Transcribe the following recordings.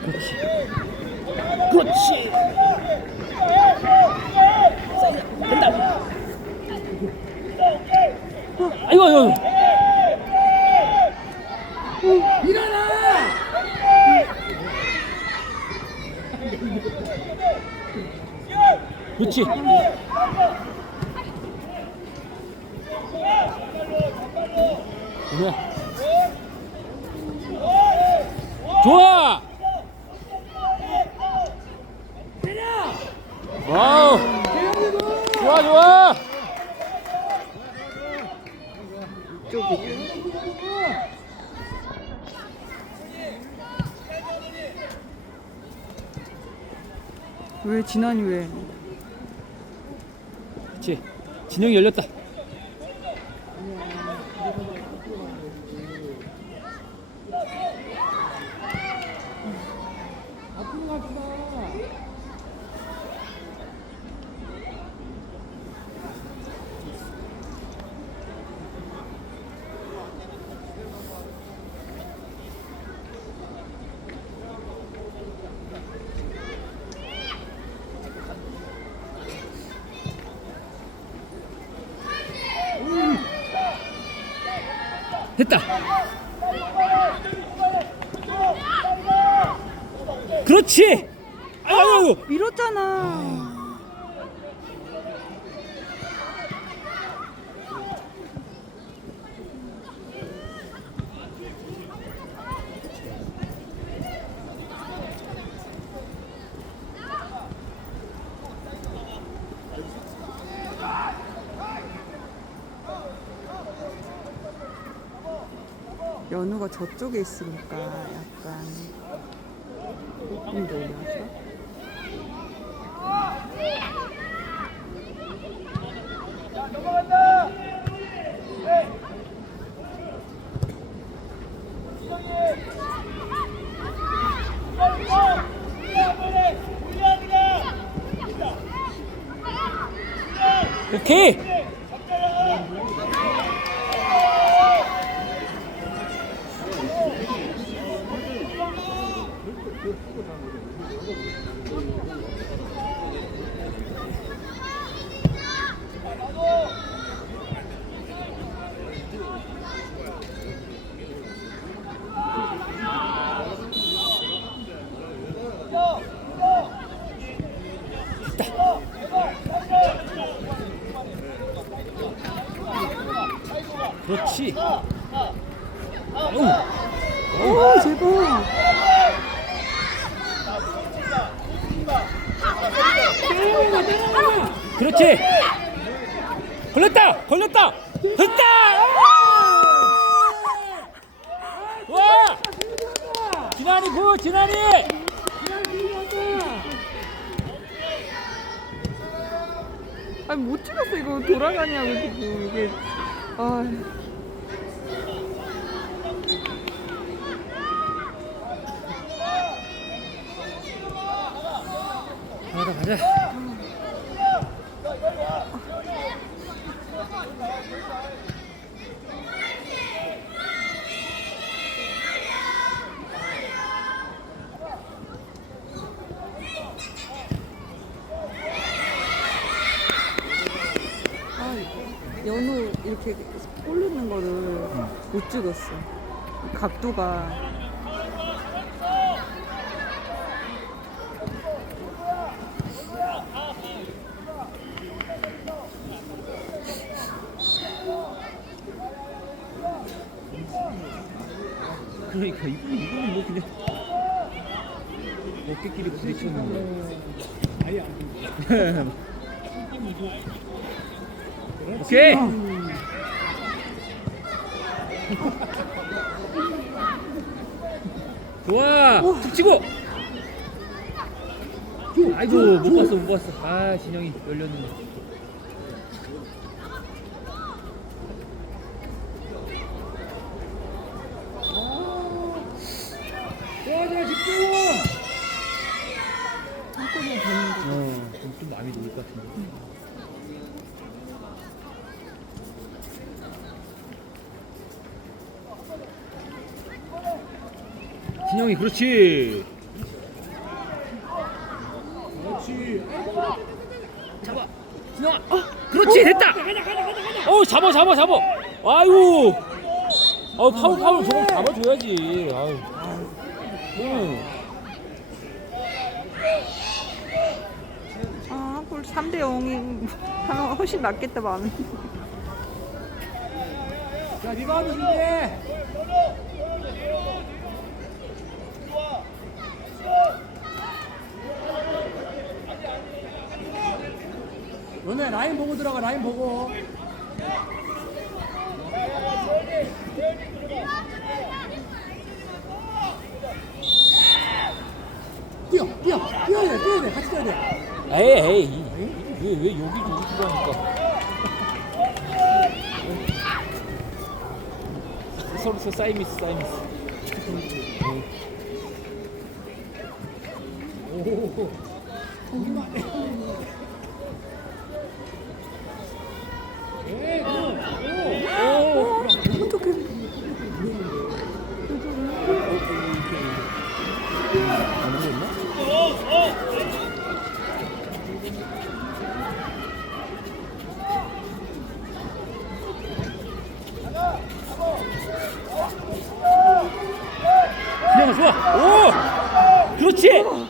그렇지. 그렇지. 된다. 아이고 아이고. 일어나. 그렇지. 그래. 좋아. 와우. 좋아 좋아. 왜 진환이 왜? 그렇지. 진영이 열렸다. 됐다. 그렇지. 아유. 밀었잖아. 연우가 저쪽에 있으니까 약간 느낌이 올려서 오케이. 그렇지. 어우. 오 제발 그렇지. 걸렸다. 걸렸다. 됐다. 와. 진환이 구. 진환이. 아니 못 찍었어 이거 돌아가냐고 지금 이게 아 가자 가자. 아, 연우 이렇게 골 넣는 거를 못 찍었어. 이 각도가 그러니까 이거 이거는 뭐 그냥 어깨끼리 부딪혔는데. 아예 안 오케이. 좋아. 툭 치고. 아이고 못 봤어 못 봤어. 아 진영이 열렸는데. 좋아 집중. 되는 거. 어, 좀, 좀 마음이 놓을 것 같은데. 진영이 그렇지. 그렇지. 잡아. 진영아. 어, 그렇지 됐다. 어 잡아 잡아 잡아. 아유. 어 파울 파울 저거 잡아줘야지. 아유. 응. 아, 골 3대 0이 하면 훨씬 낫겠다, 마음이. 자, 리바운드 준비해. 너네 라인 보고 들어가, 라인 보고. 뛰어, 뛰어, 뛰어야 돼, 뛰어야 돼, 같이 뛰어야 돼. 에이 에이. 왜왜 여기 저기 들어가니까. 서로 서로 사이미스 사이미스. 오, 우리만 해. 오.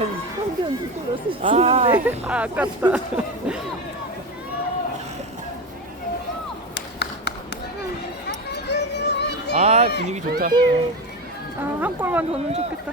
아. 한견 두골 넣을 수 아. 있는데. 아, 아깝다. 아, 분위기 좋다. 아, 한 골만 더 넣으면 좋겠다.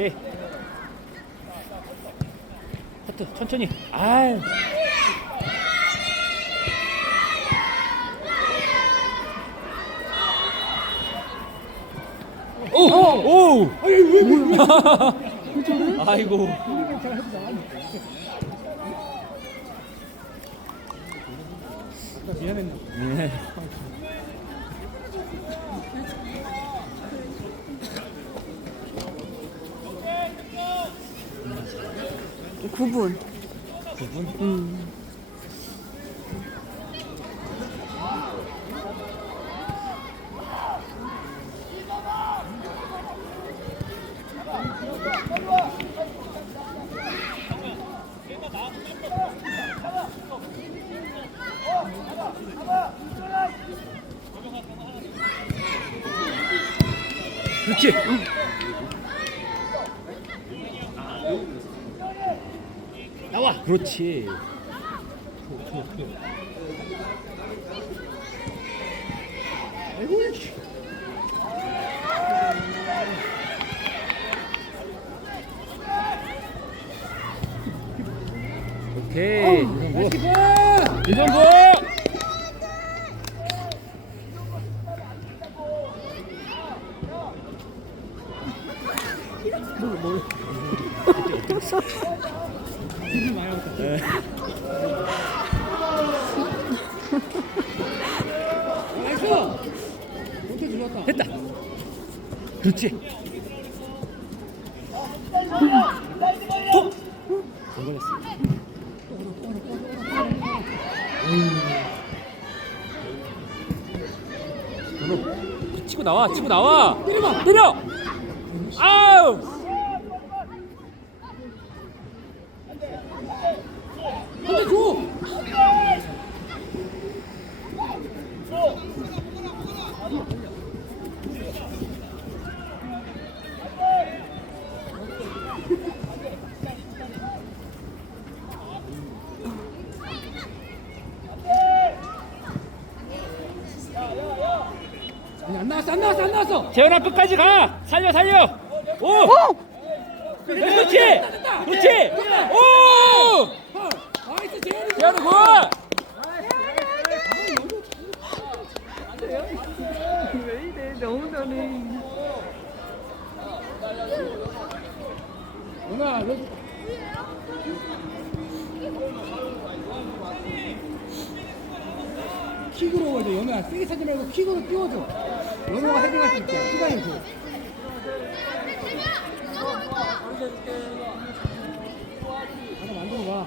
오케이. 하트, 천천히. 아유. 오! 오! 아니, 왜, 왜, 왜. 아이고. 잘 해도 나가네. 아까 미안했나? 네. 구분 9분? 음. 그렇지. 나와. 그렇지. 아이고, 씨. 오케이. 이성구. 기뻐! 이성구. 기분 많이 왔다. 네. 나이스! 못해 들어왔다. 됐다. 톡. 안 걸렸어. 음. 치고 나와, 치고 나와. 때려봐! 때려. 아우. 재현아 끝까지 가. 살려, 살려. 오. 그렇지. 그렇지. 오. 재현이 재현아 굿. 왜 이래? 너무 잘해. 연아 너 킥으로 오야 돼 연아야 세게 차지 말고 킥으로 띄워줘 연아가 헤딩할 수 있게. 시간을 줘 하나 만들어 봐.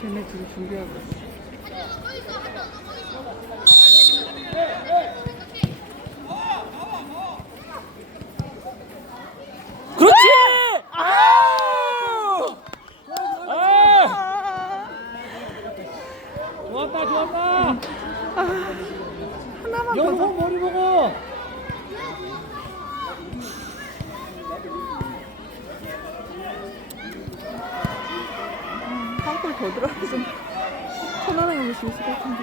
둘이 준비하고 있어. 그렇지. 아우. 아. 좋았다, 좋았다. 하나만 더. 연호 머리 보고 한골 더 들어가서 편안하게 볼 수 있을 것 같은데.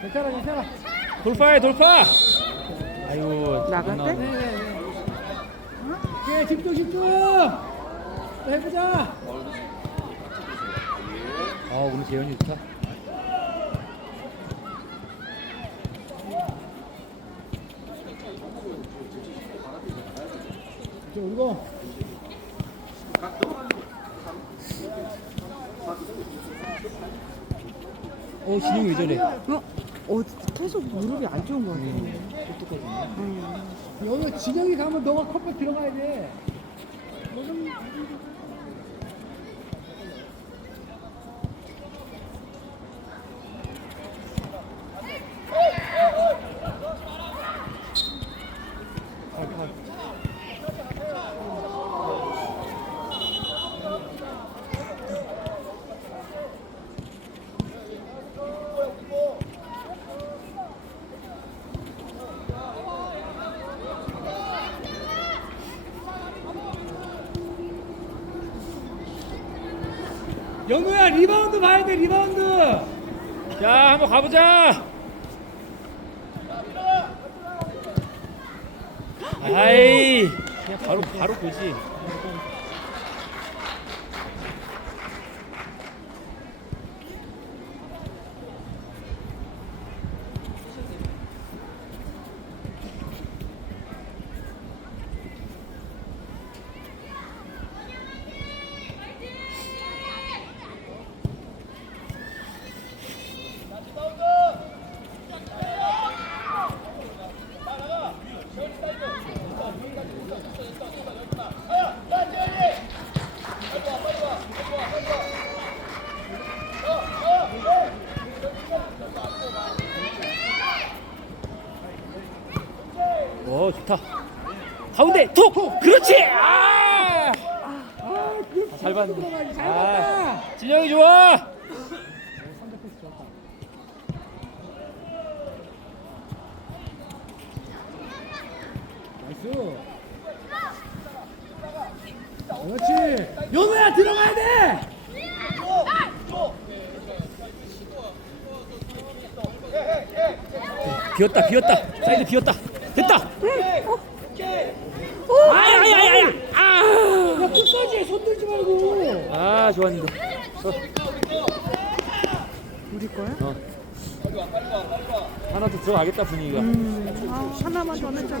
괜찮아 괜찮아 돌파해, 돌파. 아이고. 나갔대? 오케이 집중 집중 또 해보자 아, 오늘 재현이 좋다. 이제 울고 어, 진영이 왜 저래? 어? 어, 계속 무릎이 안 좋은 거 같아. 여기 진영이 가면 너가 컵에 들어가야 돼 연우야 리바운드 봐야 돼 리바운드 자, 한번 가보자. 아이, 그냥 바로 바로 보지. 오, 좋다. 가운데 톡. 그렇지. 아, 잘 봤네. 잘 아, 봤다 진영이 좋아. 나이스 그렇지 연우야 들어가야 돼 비었다 비었다 사이드 비었다 됐다 아야야야야 아! 야 끝까지 손 들지 말고. 아 좋았는데 우리 거야? 어. 하나 더 들어가겠다 분위기가 음, 아, 하나만 더 넣자.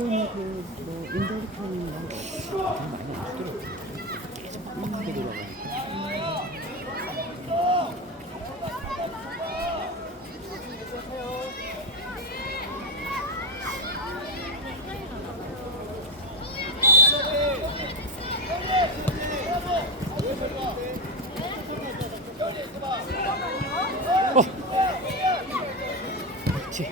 이거는 그, 뭐, 인더리턴인가? 어. 그렇지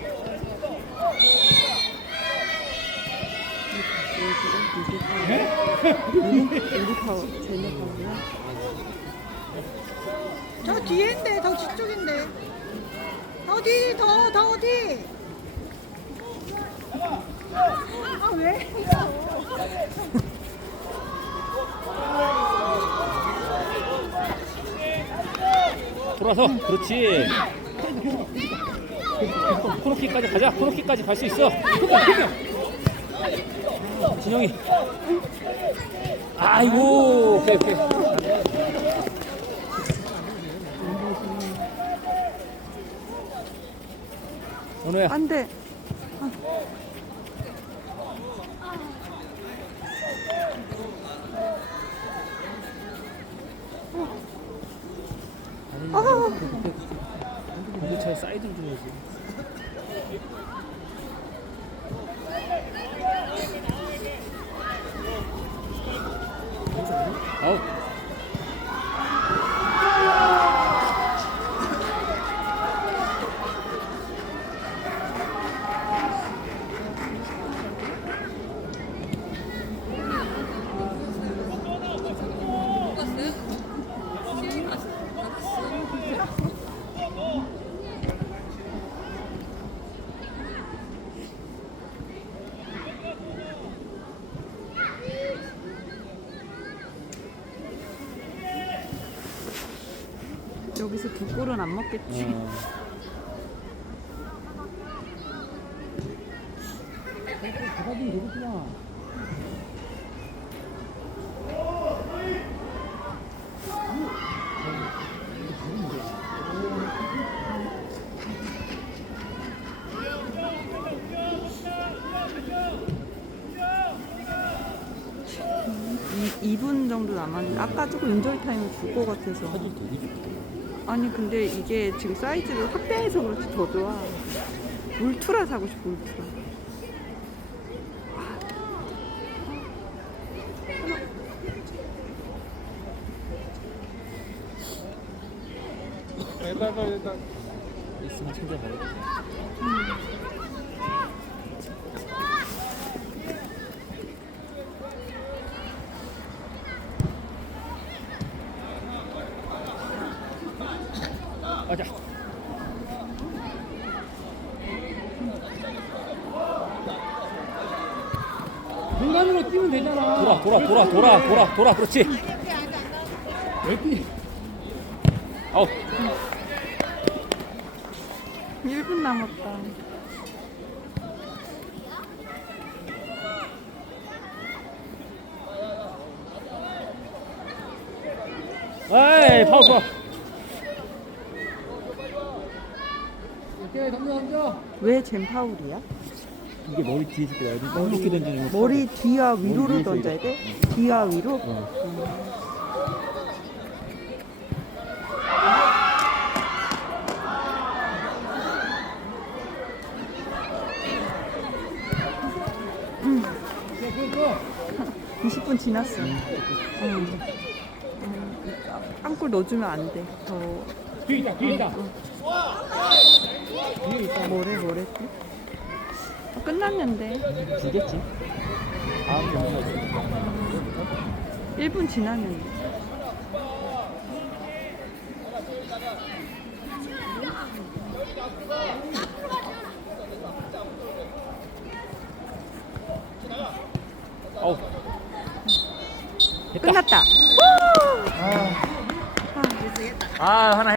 우리 파워, 쟤네 파워야? 저 뒤에인데 더 뒤쪽인데 어디 더 더 어디 아 왜? 돌아서. 그렇지. 코너킥까지 가자. 코너킥까지 갈 수 있어. 진영이. 아이고. 오케이 오케이. 원호야. 안 돼. 아, 공교차에 사이드를 줘야지 아웃 여기서 두 골은 안 먹겠지. 어. 받아주면 되겠구나. 이 2분 정도 남았는데 아까 조금 인저리 타임을 줄 것 같아서 아니 근데 이게 지금 사이즈를 확대해서 그렇지 더 좋아 울트라 사고 싶어 울트라 있으면 챙겨가야겠다 가자 공간으로 뛰면 되잖아. 돌아 돌아 돌아 돌아 그렇지 왜 뛰? 아웃 1분 남았다 에이 파울 파울 오케이 덤벼 덤벼. 왜 젠 파울이야? 이게 머리 뒤에 있을 때 이렇게 던지는 거 머리 뒤와 위로를 위에서 던져야 돼? 뒤와 위로? 어. 20분 지났어. 응. 응. 한골 넣어주면 안 돼. 더 뒤에 있다 뒤에 있다 뭐래 뭐랬지? 아, 끝났는데. 지겠지. 다음 경기가 1분 지났는데. 어우. 끝났다. 아, 하나